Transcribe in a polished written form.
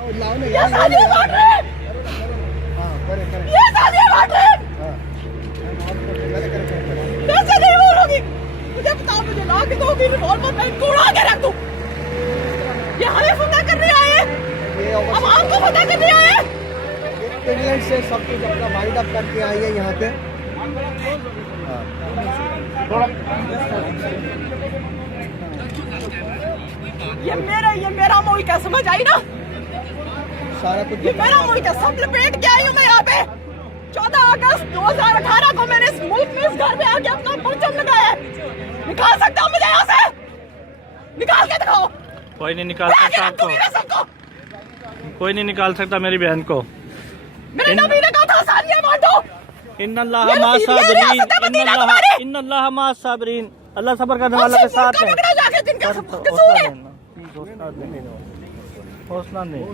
ये साजिश बांट रहे हैं। ये साजिश बांट रहे हैं। कैसे नहीं बोलोगी? मुझे बताओ, मुझे ला के दोगी रिवॉल्वर, मैं इनको उड़ा के रख दूं। ये हमें फतह करने आए हैं, अब आपको फतह करने आए हैं। इंग्लैंड से सब कुछ अपना वाइंड अप करके आई है यहाँ पे। ये मेरा मुल्क है, समझ आई ना? सारा कुछ ये मेरा मुल्क है, सब लपेट के आई हूँ मैं यहाँ पे। 14 अगस्त 2018 को मैंने इस मुल्क में, इस घर में आके अपना परचम लगाया है। निकाल सकता हूँ मुझे यहाँ से? निकाल के दिखाओ। कोई नहीं निकाल सकता आपको, कोई नहीं निकाल सकता मेरी बहन को। मेरे नबी ने कहा था सानिया बांटो। इन्नल्लाह मा साबिरीन, इन्नल्लाह मा साबिरीन, अल्लाह सब्र करने वालों के साथ है। जाके जिनका कसूर है। हौसला नहीं।